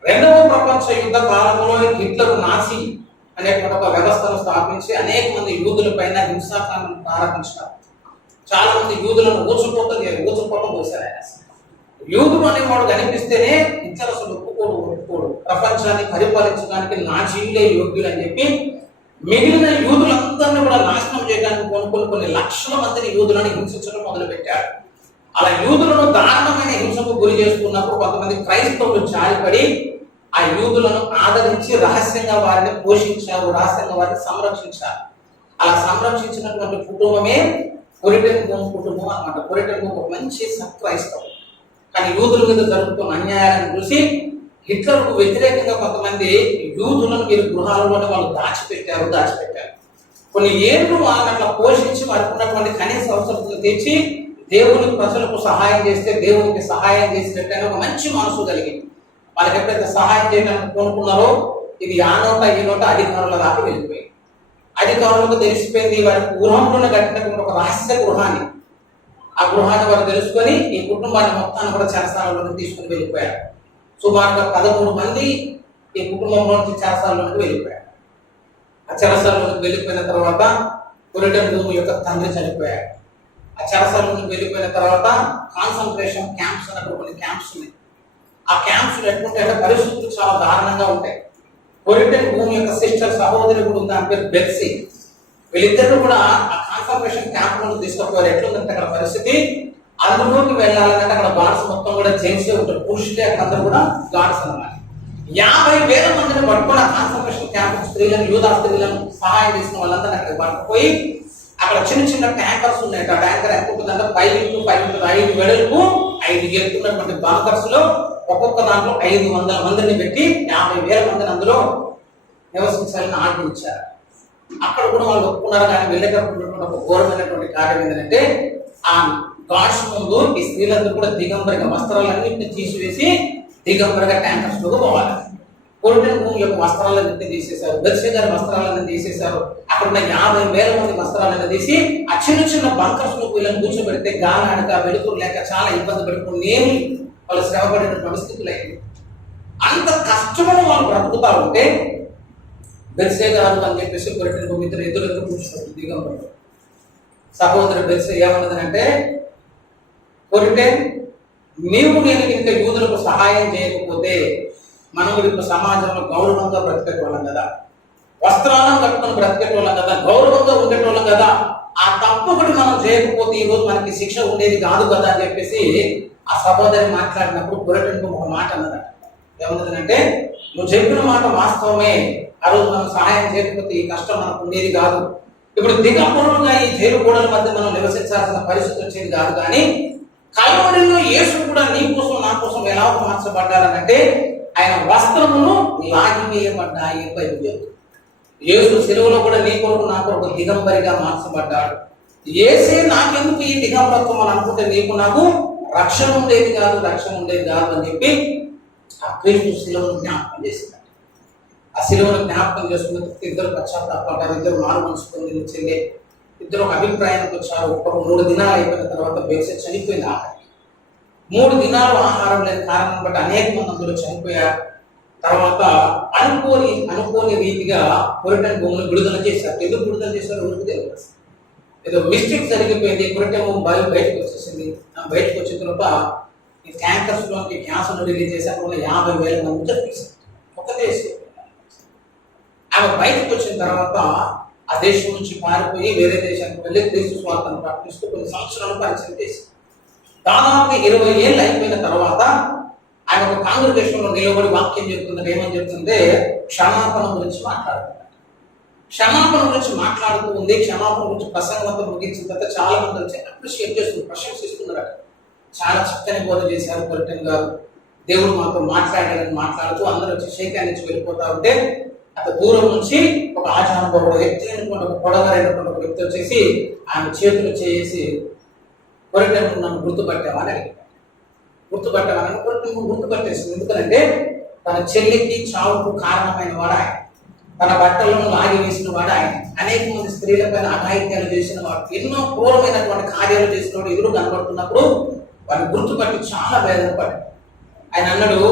2వ ప్రపంచ యుద్ధ కాలంలో హిట్లర్ నాసి అనేటువంటి ఒక వ్యవస్థను స్థాపించి అనేక మంది యూదుల పైన హింసాకాండం ప్రారంభించారు. చాలా మంది యూదులను ఊచపోత పోసారు. ఆయన యూదుడు అనేవాడు కనిపిస్తేనే హిట్లర్ అసలు ఒప్పుకోడు. ప్రపంచాన్ని పరిపాలించడానికి నాజీలే యోగ్యులు అని చెప్పి మిగిలిన యూదులందరినీ కూడా నాశనం చేయడానికి కొన్ని లక్షల మందిని యూదులను హింసించడం మొదలుపెట్టాడు. అలా యూదులను దారుణమైన హింసకు గురి చేస్తున్నప్పుడు కొంతమంది క్రైస్తవులు జారిపడి ఆ యూదులను ఆదరించి రహస్యంగా వారిని పోషించారు, రహస్యంగా వారిని సంరక్షించారు. అలా సంరక్షించినటువంటి కుటుంబమే కొరిటెల్ గోమ్ కుటుంబం అన్నమాట. కొరిటెల్ గోమ్ ఒక మంచి క్రైస్తవం. కానీ యూదుల మీద జరుగుతున్న అన్యాయాలను చూసి హిట్లర్కు వ్యతిరేకంగా కొంతమంది యూదులను వీరి గృహాలలోనే వాళ్ళు దాచిపెట్టారు. కొన్ని ఏళ్ళు వాళ్ళని అట్లా పోషించి వారికి ఉన్నటువంటి కనీస అవసరాలు తెచ్చి దేవుని ప్రజలకు సహాయం చేస్తే దేవునికి సహాయం చేసినట్టయినా ఒక మంచి మనసు కలిగింది. వాళ్ళకి ఎప్పుడైతే సహాయం చేయడానికి కోరుకున్నారో ఇది ఆ నోట ఈ నోట అధికారుల దాకా వెళ్ళిపోయింది. అధికారులకు తెలిసిపోయింది వారి గృహంలోనే కట్టినటువంటి ఒక రహస్య గృహాన్ని. ఆ గృహాన్ని వారు తెలుసుకొని ఈ కుటుంబాన్ని మొత్తాన్ని కూడా చెరసాలలోకి తీసుకుని వెళ్ళిపోయారు. సుమారుగా 13 మంది ఈ కుటుంబంలో నుంచి చెరసాలలోకి వెళ్ళిపోయారు. ఆ చెరసాలలోకి వెళ్ళిపోయిన తర్వాత కొరిటెల్ గోమ్ యొక్క తండ్రి చనిపోయాడు. ఆ చెరసాల నుంచి వెళ్ళిపోయిన తర్వాత కాన్సన్ట్రేషన్ క్యాంప్స్ అన్నప్పుడు కొన్ని క్యాంప్స్ ఉన్నాయి. ఆ క్యాంప్స్ ఎట్లుంటాయంటే పరిస్థితులు చాలా దారుణంగా ఉంటాయి. కొరిటెల్ గోమ్ యొక్క సిస్టర్ సహోదరి కూడా ఉంది, ఆమె పేరు బెర్సీ. వీళ్ళిద్దరు కూడా ఆ కాన్సన్ట్రేషన్ క్యాంప్ నుండి తీసుకుపోయారు. ఎట్లుందంటే అక్కడ పరిస్థితి, అందులోకి వెళ్ళాలంటే అక్కడ గాడ్స్ మొత్తం కూడా జెంట్సే ఉంటారు, పురుషులే అక్కడ అందరూ కూడా గాడ్స్ అన్నమాట. 50,000 మందిని పట్టుకుని ఆ కాన్సన్ట్రేషన్ క్యాంప్ స్త్రీలను, యూదా స్త్రీలను సహాయం చేసిన వాళ్ళందరినీ అక్కడ పట్టుకుపోయి అక్కడ చిన్న ట్యాంకర్స్ ఉన్నాయి. ఆ ట్యాంకర్ ఎంత ఉంటుందంటే 5 into 5 ఉంటుంది. 5 వెడల్పు 5 ఎత్తున్నటువంటి బంకర్స్ లో ఒక్కొక్క దాంట్లో 500 మందిని పెట్టి 50,000 మందిని అందులో నివసించాలని ఆర్డర్ ఇచ్చారు. అక్కడ కూడా వాళ్ళు ఒప్పుకున్నారు. కానీ వెళ్ళేటప్పుడు ఒక ఘోరమైనటువంటి కార్యం ఏంటంటే ఆ గాడ్స్ ముందు ఈ స్త్రీలందరూ కూడా దిగంబరిగా వస్త్రాలన్నింటినీ తీసివేసి దిగంబరిగా ట్యాంకర్స్ లోకి పోవాలి. కొరిటెల్ గోమ్ యొక్క వస్త్రాలన్నీ తీసేశారు, బెర్సీ గారి వస్త్రాలన్నీ తీసేశారు. అక్కడ ఉన్న 50,000 మంది వస్త్రాలను తీసి ఆ చిన్న బంకర్స్ లో వీళ్ళని కూర్చోబెడితే గాలి ఆడక వెలుతురు లేక చాలా ఇబ్బంది పెట్టుకుని వాళ్ళు శ్రమపడిన పరిస్థితులు అయింది. అంత కష్టమని వాళ్ళు బ్రతుకుతా ఉంటే బెర్సీ గారు అని చెప్పేసి కొరిటెల్ గోమ్ ఇద్దరు ఎదురు కూర్చోబెట్టు దిగంబరులు. సహోదరు బెర్సీ ఏమన్నదంటే, కొరిటెల్ నీవు నేను ఇంత యూదులకు సహాయం చేయకపోతే మనం ఇప్పుడు సమాజంలో గౌరవంగా బ్రతికేటోళ్ళం కదా, వస్త్రాలను కట్టుకొని బ్రతికేటోళ్ళం కదా, గౌరవంగా ఉండేటోళ్ళం కదా. ఆ తప్పు ఒకటి మనం చేయకపోతే ఈరోజు మనకి శిక్ష ఉండేది కాదు కదా అని చెప్పేసి ఆ సహోదరి మాట్లాడినప్పుడు పురటకు ఒక మాట అన్నదట. ఏమన్నదంటే, నువ్వు చెప్పిన మాట వాస్తవమే, ఆ రోజు మనం సహాయం చేయకపోతే ఈ కష్టం మనకు ఉండేది కాదు. ఇప్పుడు దిగంబరులుగా ఈ జైలు గోడల మధ్య మనం నివసించాల్సిన పరిస్థితి వచ్చేది కాదు. కానీ కల్వరిలో యేసు కూడా నీ కోసం నా కోసం ఎలా మార్చబడ్డారనంటే, ఆయన వస్త్రమును లాగివేయబడ్డాయి. యేసు సిలువలో కూడా నీ కొరకు నా కొరకు దిగంబరిగా మార్చబడ్డాడు. యేసే నాకెందుకు ఈ దిగంబరత్వం అని అనుకుంటే నీకు నాకు రక్షణ ఉండేది కాదు అని చెప్పి ఆ క్రీస్తు సిలువను జ్ఞాపకం చేసింది. ఆ సిలువను జ్ఞాపకం చేసుకున్న ఇద్దరు పశ్చాత్తాపడ్డారు, ఇద్దరు మారు మనసు పొందిన చెల్లె, ఇద్దరు ఒక అభిప్రాయానికి వచ్చారు. ఒక 3 దినాలు అయిపోయిన తర్వాత బేసే చనిపోయింది. ఆఖరికి 3 దినాలు ఆహారం లేని కారణం బట్టి అనేక మంది అందులో చనిపోయారు. తర్వాత అనుకోని రీతిగా కొరటెం భూమిని విడుదల చేశారు. ఎందుకు విడుదల చేశారో ఎవరికి తెలియదు. ఏదో మిస్టేక్ జరిగిపోయింది. కొరటెం భూమి బయటకు వచ్చేసింది. బయటకు వచ్చిన తర్వాత ఈ ట్యాంకర్స్ లోకి గ్యాస్ను రిలీజ్ చేసి అక్కడ 50,000 మంది చనిపోయారు. ఒక దేశం. ఆమె బయటకు వచ్చిన తర్వాత ఆ దేశం నుంచి పారిపోయి వేరే దేశానికి వెళ్ళి క్రీస్తు స్వార్థను ప్రకటిస్తూ కొన్ని సంవత్సరాలు పరిచయం చేసింది. దాదాపు 20 ఏళ్ళు అయిపోయిన తర్వాత ఆయన ఒక కాంగ్రిగేషన్ లో నిలబడి వాక్యం చెప్తున్నది. ఏమని చెప్తుంటే, క్షమాపణ గురించి మాట్లాడుతున్నారు. క్షమాపణ గురించి మాట్లాడుతూ ఉంది. క్షమాపణ గురించి ప్రసంగంతో ముగించిన తర్వాత చాలా మంది వచ్చి అప్రిషియేట్ చేస్తున్నారు, ప్రశంసిస్తున్నారు. చాలా చక్కని బోధ చేశారు కొరటెం గారు, దేవుడు మాతో మాట్లాడారని మాట్లాడుతూ అందరూ వచ్చి షేకాన్ని నుంచి వెళ్ళిపోతా ఉంటే, అక్కడ దూరం నుంచి ఒక ఆచారపూర్వ వ్యక్తి అయినటువంటి ఒక పొడవరైనటువంటి ఒక వ్యక్తి వచ్చేసి ఆమె చేతులు చేసి, కొరటెం నన్ను గుర్తుపట్టామని అడిగారు. గుర్తుపట్టామని కొరటెం గుర్తుపట్టేసింది. ఎందుకంటే తన చెల్లికి చావుకు కారణమైన వాడు ఆయన, తన బట్టలను లాగి వేసిన వాడు ఆయన, అనేక మంది స్త్రీలపైన అఘాయిత్యాలు చేసిన వాడు, ఎన్నో క్రూరమైనటువంటి కార్యాలు చేసిన వాడు ఎదురు కనబడుతున్నప్పుడు వాడిని గుర్తుపట్టి చాలా వేదన పడ్డాడు. ఆయన అన్నాడు,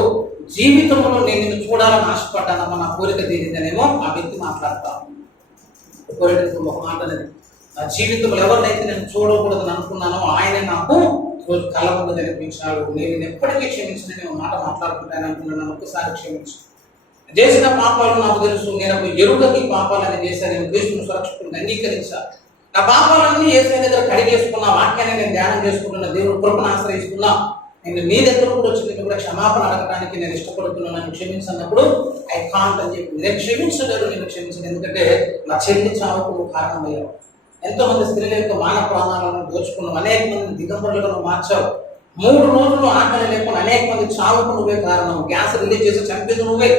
జీవితంలో నేను నిన్ను చూడాలని ఆశపడ్డానమ్మా, నా కోరిక తీరిందనేమో ఆ వ్యక్తి మాట్లాడతాను. కోరిక ఒక మాట అనేది, నా జీవితంలో ఎవరినైతే నేను చూడకూడదని అనుకున్నానో ఆయనే నాకు ఈరోజు కళ్ళ ముందు కనిపించాడు. నేను ఎప్పటికీ క్షమించదని ఒక మాట మాట్లాడుకుంటాను అనుకున్నాను. ఒక్కసారి క్షమించు. చేసిన పాపాలు నాకు తెలుసు, నేను ఎరుగకి పాపాలని చేశాను. నేను క్రీస్తును సురక్షకుడిని అంగీకరించాను. నా పాపాలన్నీ యేసు దగ్గర కడిగేసుకున్నా, వాక్యాన్ని నేను ధ్యానం చేసుకుంటున్నా, దేవుడు కృపను ఆశ్రయిస్తున్నా, నేను నీ దగ్గర కూడా వచ్చి నేను కూడా క్షమాపణ అడగడానికి నేను ఇష్టపడుతున్నాను, నన్ను క్షమించన్నప్పుడు ఐ కాంట్ అని చెప్పి, నేను క్షమించలేరు, నేను క్షమించను, ఎందుకంటే నా చెల్లి చావుకు కారణమయ్యావు. ఎంతో మంది స్త్రీల యొక్క మాన ప్రాణాలను దోచుకున్నావు, అనేక మంది దిగంబరులుగా మార్చావు. 3 రోజులు ఆకలి లేకుండా అనేక మంది చావుకు నువ్వే కారణం, గ్యాస్ రిలీజ్ చేసి చంపేది నువ్వే,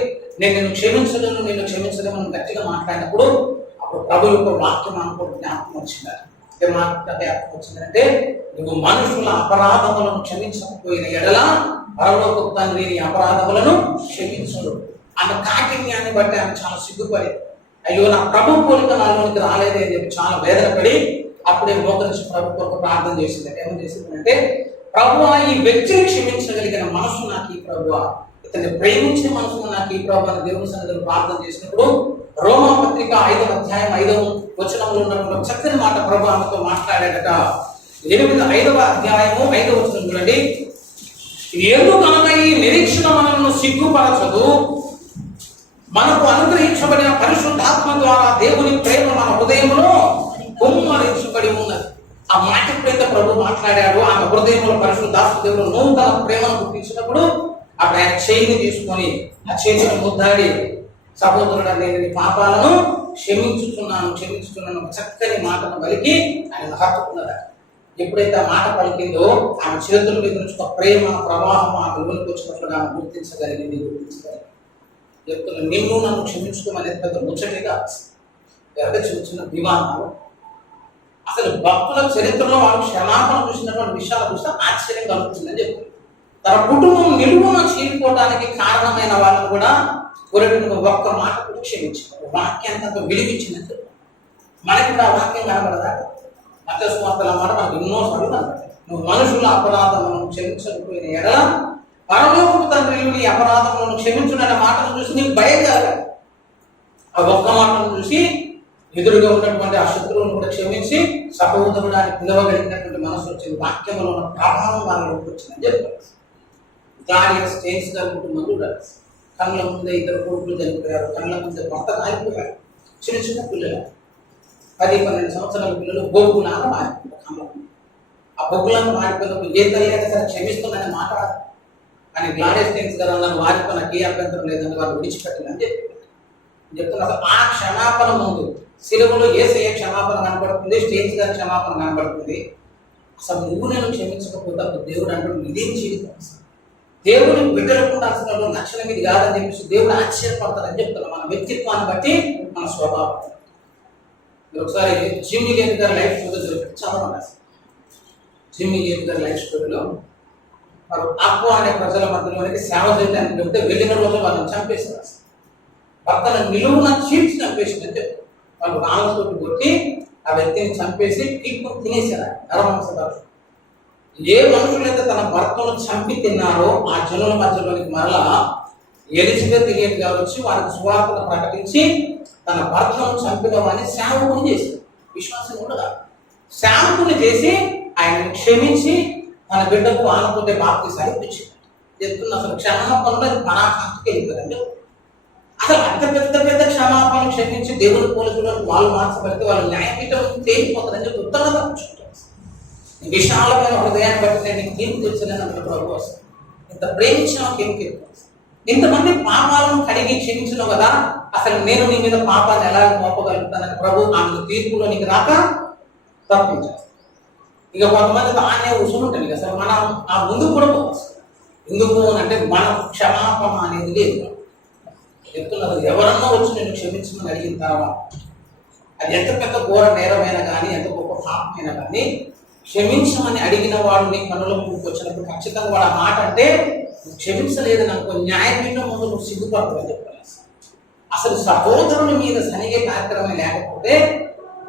నేను క్షమించలేను గట్టిగా మాట్లాడినప్పుడు అప్పుడు ప్రభు యొక్క వాక్యం అనుకోవడం జ్ఞాపకం వచ్చింది. జ్ఞాపకం వచ్చిందంటే, నువ్వు మనుషుల అపరాధములను క్షమించకపోయిన ఎడల పరలోకపు తండ్రి నీ అపరాధములను క్షమించడు అన్న కాఠిన్యాన్ని బట్టి ఆమె చాలా సిగ్గుపడి, అయ్యో నా ప్రభు పోలిక నాలోనికి రాలేదే అని చెప్పి చాలా వేదన పడి అప్పుడే మోకరించి ప్రభు కొరకు ప్రార్థన చేసింది. ఏమని చేసిందంటే, ప్రభువా ఈ వ్యక్తిని క్షమించగలిగిన మనసు నాకు ఈ ప్రభువా, ఇతన్ని ప్రేమించే మనసును నాకు ఈ ప్రభు అని దేవుని సన్నిధిలో ప్రార్థన చేసినప్పుడు రోమా పత్రిక 5వ అధ్యాయం 5వ వచనంలో ఉన్నటువంటి చక్కని మాట ప్రభు ఆమెతో మాట్లాడాడట. 5వ అధ్యాయము 5వ వచనం చూడండి. ఎందుకనగా ఈ నిరీక్షణ మనల్ని సిగ్గుపరచదు, మనకు అనుగ్రహించబడిన పరిశుద్ధాత్మ ద్వారా దేవుని ప్రేమ మన హృదయంలో కుమ్మరించబడి ఉన్నది. ఆ మాట ఎప్పుడైతే ప్రభు మాట్లాడాడో ఆమె హృదయంలో పరిశుద్ధాత్మ దేవుడు నూతన ప్రేమను గుర్తించినప్పుడు అప్పుడు ఆయన చేయిని తీసుకొని ఆ చేతిని ముద్దాడి, సహోదరుడు నేను నీ పాపాలను క్షమించుతున్నాను చక్కని మాటను పలికి ఆయన హత్తుకున్నాడు. ఎప్పుడైతే ఆ మాట పలికిందో ఆమె చేతుల మీద నుంచి ఒక ప్రేమ ప్రవాహం ఆమె లోనికి వచ్చినప్పుడు ఆమె గుర్తించగలిగింది. చెప్తున్నా, నిన్ను నన్ను క్షమించుకోమనేది పెద్ద ముచ్చటగా ఎవరైతే చిన్న చిన్న వివాహాలు, అసలు భక్తుల చరిత్రలో వాళ్ళు క్షమాపణ చూసినటువంటి విషయాలు చూస్తే ఆశ్చర్యం కలుగుతుందని చెప్తుంది. తన కుటుంబం నిలువున చీలిపోవడానికి కారణమైన వాళ్ళని కూడా కొరటెను ఒక్క మాట కూడా క్షమించారు. వాక్యానికి అంత విలువిచ్చిందని చెప్పారు. మనకి కూడా ఆ వాక్యం కనబడదా? మత్తయి సువార్తల మాట మనకు ఎన్నోసార్లు కనబడతాయి. నువ్వు మనుషుల అపరాధములను క్షమించకపోయిన ఎడల పరలోకపు తండ్రి నీ అపరాధములను క్షమించుడనే మాటను చూసి నీకు భయం కలగాలి. ఆ ఒక్క మాటను చూసి ఎదురుగా ఉన్నటువంటి ఆ శత్రువులను కూడా క్షమించి సహోదరుడానికి పిలవగలిగినటువంటి మనసు వచ్చింది. వాక్యంలో ఉన్న ప్రభావం వాళ్ళకి వచ్చిందని చెప్పారు. గాడియస్ స్టేన్స్ గారి కుటుంబం కూడా కళ్ళ ముందే 2 కొడుకులు చనిపోయారు, కళ్ళ ముందే భర్త కాలిపోయారు, చిన్న చిన్న పిల్లలు. 10-12 సంవత్సరాల పిల్లలు బొగ్గులాగా మారిపోతారు. ఆ బొగ్గులాగా మారిపోయినప్పుడు ఏ తల్లి అయితే సరే క్షమిస్తుందని మాట్లాడాలి. కానీ గ్లాడెస్ టెన్స్ గారు అన్నారు వారితో నాకు ఏ అభ్యంతరం లేదని వారు విడిచిపెట్టాలని చెప్తున్నారు. అసలు ఆ క్షమాపణ ముందు సిలువలో యేసయ్య క్షమాపణ కనబడుతుంది, స్టేజ్ గారి క్షమాపణ కనబడుతుంది. అసలు నువ్వు నేను క్షమించకపోతే అప్పుడు దేవుడు అంటాడు ఇదేం జీవితం, దేవుని బిడ్డలకు ఉండాల్సిన లక్షణం ఇది కాదని చెప్పేసి దేవుడు ఆశ్చర్యపడతారని చెప్తున్నారు. మన వ్యక్తిత్వాన్ని బట్టి మన స్వభావం. మీరు ఒకసారి జిమ్మీ గేట్ గారి లైఫ్ స్టోరీ చదవండి. జిమ్మీ గేట్ గారి లైఫ్ స్టోరీలో వారు ఆక్వా అనే ప్రజల మధ్యలోనికి సేవ చేయడానికి వెళ్తే వెళ్ళిన రోజు వాళ్ళని చంపేశారు. భర్తను నిలువున చీల్చి చంపేసిందని చెప్పారు. వాళ్ళు రాళ్ళతో కొట్టి ఆ వ్యక్తిని చంపేసి పీక్కు తినేశారు. నరమాంసదారు. ఏ మనుషులైతే తన భర్తను చంపి తిన్నారో ఆ జనుల మధ్యలోనికి మరలా ఎలిజబెత్ తెలియదు కావచ్చు వారికి సువార్తను ప్రకటించి తన భర్తను చంపిన వాడిని సేవకుని చేశారు. విశ్వాసం కూడా కాదు, సేవకుని చేసి ఆయనను క్షమించి తన బిడ్డకు ఆనకుంటే బాప్తిసారి ఇచ్చింది. చెప్తున్న అసలు క్షమాపణలో పరాకాష్ఠకి వెళ్ళిపోయారండి. అసలు అంత పెద్ద పెద్ద క్షమాపణ క్షమించి దేవుని పోలీసులకు వాళ్ళు మార్చబడితే వాళ్ళు న్యాయపీఠం తేలిపోతారని చెప్పి ఉత్తరంగా తప్పించుకుంటారు. విశాలమైన హృదయాన్ని బట్టి నేను నీకు తీర్పు తెచ్చానని ప్రభు వస్తుంది. ఇంత ప్రేమించిన కేంద్ర ఇంతమంది పాపాలను కడిగి క్షమించను కదా, అసలు నేను నీ మీద పాపాన్ని ఎలా మోపగలుగుతానని ప్రభు ఆమెకు తీర్పులో నీకు రాక తప్పించారు. ఇక కొంతమంది తానే ఉసులుంటుంది. అసలు మనం ఆ ముందుకు కూడా పోవచ్చు. ఎందుకు అంటే మన క్షమాపణ అనేది లేదు. చెప్తున్నారు ఎవరన్నా వచ్చి నేను క్షమించమని అడిగిన తర్వాత అది ఎంత పెద్ద ఘోర నేరమైనా కానీ ఎంత గొప్ప పాపమైనా కానీ క్షమించమని అడిగిన వాడు నీ కనుల ముందుకు వచ్చినప్పుడు ఖచ్చితంగా వాడు ఆ మాట అంటే క్షమించలేదని అనుకో న్యాయపీఠం ముందు నువ్వు సిగ్గుపడతావని చెప్పాలి. అసలు సహోదరుని మీద సనిగే కార్యక్రమం లేకపోతే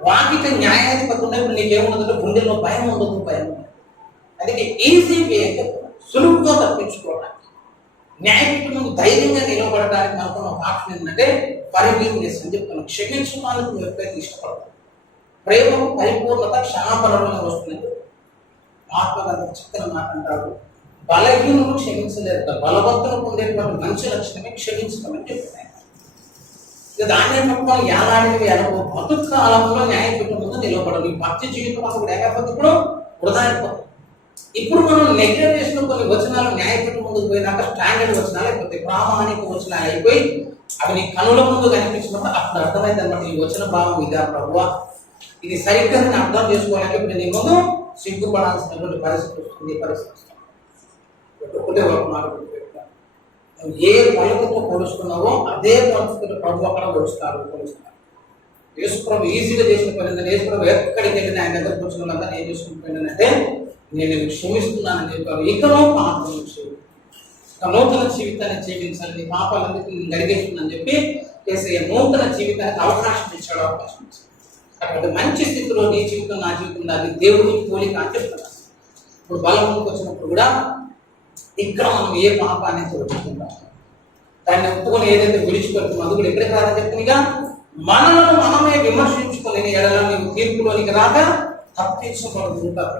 వాకిట న్యాయాధిపతి ఉన్నప్పుడు నీకేముండదంటే గుండెల్లో భయం ఉండదు, భయం ఉండదు. అందుకే ఈజీ వే అంటే సులువుగా తప్పించుకోవడానికి న్యాయపీఠం ముందు ధైర్యంగా నిలబడడానికి మనకున్న ఒక ఆప్షన్ ఏంటంటే ఫర్గివ్నెస్ అని చెప్తున్నాను. క్షమించడానికి నువ్వు ఎప్పుడైతే ఇష్టపడతావు ప్రేమకు పరిపూర్ణత క్షమాపణలోనే వస్తుంది. ఆత్మగత చక్కని మాట అంటాడు బలహీనులు క్షమించలేరు, బలవంతులకు ఉండేటువంటి మంచి లక్షణమే క్షమించడం అని చెప్తున్నాయి. ఇక దాన్ని పట్టుకొని ఏలాంటివి అనుకో బతుకు కాలంలో న్యాయపీఠం ముందు నిలబడదు. ఈ భక్తి జీవితం అప్పుడు లేకపోతే ఇప్పుడు వృధా అయిపోతుంది. ఇప్పుడు మనం నెగ్లెక్ట్ చేసిన కొన్ని వచనాలు న్యాయపీఠం ముందుకు పోయినాక స్టాండర్డ్ వచనాలు అయిపోతాయి, ప్రామాణిక వచనాలు అయిపోయి అవి నీ కనుల ముందు కనిపించినప్పుడు అప్పుడు అర్థమైంది అనమాట ఈ వచన భావం ఇదా ప్రభువా ఇది సరిగ్గా నేను అర్థం చేసుకోవాలంటే ఇప్పుడు నీ ముందు సిగ్గుపడాల్సినటువంటి పరిస్థితి వస్తుంది. ఒకటే ఒక మాట గుర్తుపెట్టుకో, నువ్వు ఏ పలుకుతో పోలుస్తున్నావో అదే పలుకుతో ప్రభు అక్కడ పోలుస్తారు. యేసుప్రభు ఈజీగా చేసిన పని ఏంటంటే యేసుప్రభు ఎక్కడికి వెళ్ళిన ఆయన దగ్గరకు వచ్చిన వాళ్ళందరూ ఏం చేసుకుంటున్నానంటే నేను నిన్ను క్షమిస్తున్నానని చెప్పారు. ఇకనో పాపం నూతన జీవితాన్ని జీవించాలి, నీ పాపాలన్నింటినీ నేను గడిగేస్తుందని చెప్పి యేసయ్య నూతన జీవితానికి అవకాశం ఇచ్చాడు. అవకాశం ఇచ్చాడు. అక్కడ మంచి స్థితిలో నీ జీవితం నా జీవితం అది దేవుని పోలిక అని చెప్తున్నా. ఇప్పుడు బలం వచ్చినప్పుడు కూడా ఇక్కడ మనం ఏ పాపాన్ని తోచుకుంటాం దాన్ని ఒప్పుకొని ఏదైతే విడిచిపెడుతున్నాం అది కూడా ఎక్కడికి రాదని చెప్తున్నా మనలను మనమే విమర్శించుకొని ఎడల నీకు తీర్పులోనికి రాక తప్పించుకుంటారు.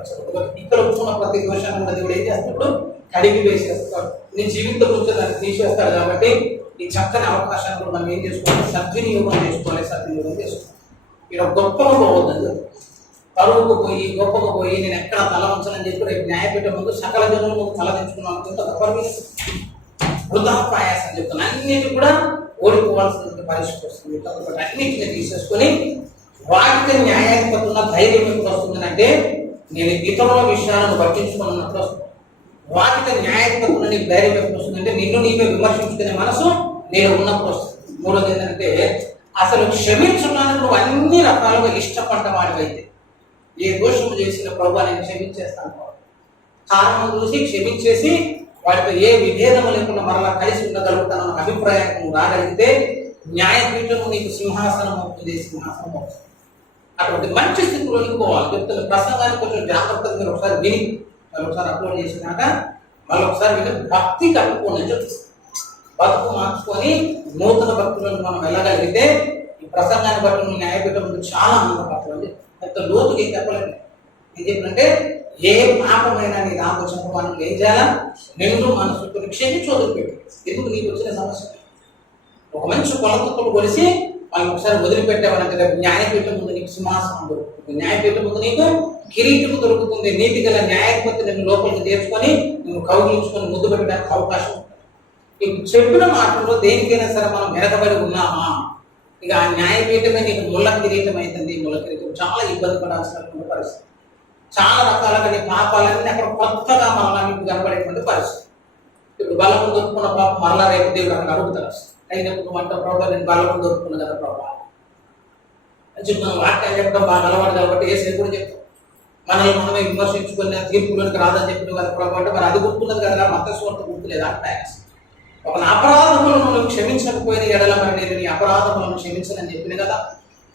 ఇక్కడ ఒప్పుకున్న ప్రతి దోషాన్ని కూడా దేవుడు ఏం చేస్తాడు కడిగి వేసేస్తాడు. నీ జీవితం నుంచి దాన్ని తీసేస్తాడు. కాబట్టి ఈ చక్కని అవకాశాన్ని కూడా మనం ఏం చేసుకోవాలి, సద్వినియోగం చేసుకోవాలి, సద్వినియోగం చేసుకోవాలి. ఇక్కడ గొప్పగా పోవద్దు, పరువుకు పోయి గొప్పగా పోయి నేను ఎక్కడ తల ఉంచాలని చెప్పి రేపు న్యాయపీఠం ముందు సకల జనుల ముందు తల తెచ్చుకున్నాను అనుకుంటే తప్పని వృధా ప్రయాసం చెప్తాను. అన్నిటి కూడా ఓడిపోవాల్సిన పరిస్థితి వస్తుంది. కాబట్టి అన్నింటినీ తీసేసుకొని వాటికి న్యాయాధిపతి ఉన్న ధైర్యం ఎప్పుడు వస్తుందని అంటే నేను ఇతరుల విషయాలను పట్టించుకున్నప్పుడు వస్తుంది. వాటికి న్యాయాధిపతి ఉన్న నీకు ధైర్యం ఎప్పుడు వస్తుందంటే నిన్ను నీవే విమర్శించుకునే మనసు నేను ఉన్నప్పుడు వస్తుంది. మూడోది ఏంటంటే అసలు క్షమించడానికి నువ్వు అన్ని రకాలుగా ఇష్టపడ్డ వాడివైతే ఏ దోషము చేసిన ప్రభు నేను క్షమించేస్తాను కారణం చూసి క్షమించేసి వాటితో ఏ విభేదము లేకుండా మరలా కలిసి ఉండగలుగుతానన్న అభిప్రాయానికి నువ్వు రాగలిగితే న్యాయపీఠము నీకు సింహాసనం అవుతుంది, సింహాసనం అవుతుంది. అటువంటి మంచి స్థితిలోనికి పోవాలి. చెప్తున్న ప్రసంగాన్ని కొంచెం జాగ్రత్తగా మీరు ఒకసారి విని మళ్ళీ ఒకసారి అప్లోడ్ చేసినాక మళ్ళీ ఒకసారి విని భక్తి కట్టుకోని చెప్తుంది. బతుకు మార్చుకొని నూతన భక్తులను మనం వెళ్ళగలిగితే ఈ ప్రసంగాన్ని బట్టి నువ్వు న్యాయపీఠం ముందు చాలా ఆనందపడుతుంది. ఎంత లోతుకి ఏం చెప్పలేదు. ఏం చెప్పినంటే ఏ పాపమైనా నీ దాకా వచ్చినప్పుడు మనం ఏం చేయాలా నిండు మనసు క్షమించి వదిలిపెట్టి ఎందుకు నీకు వచ్చిన సమస్య ఒక మంచి కొలతతో కొలిసి వాళ్ళకి ఒకసారి వదిలిపెట్టావనంటే రేపు న్యాయపీఠం ముందు నీకు సింహాసనం దొరుకుతుంది, న్యాయపీఠం ముందు నీకు కిరీటము దొరుకుతుంది, నీతి గల న్యాయపతి నిన్ను లోపలికి చేర్చుకొని నువ్వు కౌగిలించుకొని ముద్దు పెట్టడానికి అవకాశం ఉంటుంది. ఇప్పుడు చెప్పిన మాటల్లో దేనికైనా సరే మనం వెనకబడి ఉన్నామా, ఇక ఆ న్యాయపీఠమే నీకు ముళ్ళ కిరీటం అవుతుంది. ముళ్ళ కిరీటం చాలా ఇబ్బంది పడాల్సినటువంటి పరిస్థితి, చాలా రకాలుగా నీ పాపాలన్నీ అక్కడ కొత్తగా మరలా నీకు కనబడేటువంటి పరిస్థితి. ఇప్పుడు బలం దొరుకున్న పాపం మరలా రేపు దేవుడు అక్కడ అడుగుతారు అయినప్పుడు వంట ప్రభావ నేను బలం దొరుకుతున్నా కదా ప్రభావ మనం వాక్యాలు చెప్పడం బాగా అలవాటు కాబట్టి ఏ సేపు కూడా చెప్తాం. మనల్ని మనమే విమర్శించుకున్న తీర్పులోనికి రాదని చెప్పిన కదా ప్రభావ అంటే మరి అది గుర్తున్నది కదా, మతస్వార్థ గుర్తులేదు అంటే ఒక అపరాధములను నువ్వు క్షమించకపోయిన ఎడల మరి నేను నీ అపరాధములను క్షమించనని చెప్పిన కదా.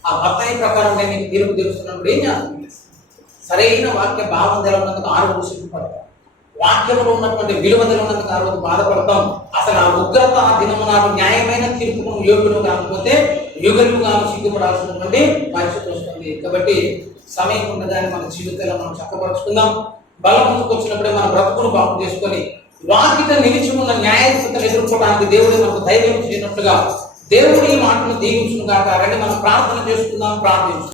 ఆ మతాయి ప్రకారం నేను నీకు తీర్పు తీరుస్తున్నప్పుడు ఏం చేస్తాను? సరైన వాక్య భావం తెలవనందుకు ఆ రోజు సిగ్గుపడతాం, వాక్యంలో ఉన్నటువంటి విలువ తెలవనందుకు ఆ రోజు బాధపడతాం. అసలు ఆ ఉగ్రత ఆ దినము నాడు న్యాయమైన తీర్పును యోగుడు కాకపోతే యుగలుగా సిగ్గుపడాల్సినటువంటి పరిస్థితి వస్తుంది. కాబట్టి సమయం ఉండగానే మన జీవితంలో మనం చక్కపరుచుకుందాం. బలం ముందుకు వచ్చినప్పుడే మన బ్రతుకును బాగు చేసుకొని వాకిట నిలిచి ఉన్న న్యాయస్థితిని ఎదుర్కోవడానికి దేవుడు మనకు ధైర్యం చేయనట్లుగా దేవుడు ఈ మాటను దీవించును గాక. రండి మనం ప్రార్థన చేసుకుందాం, ప్రార్థించుకుందాం.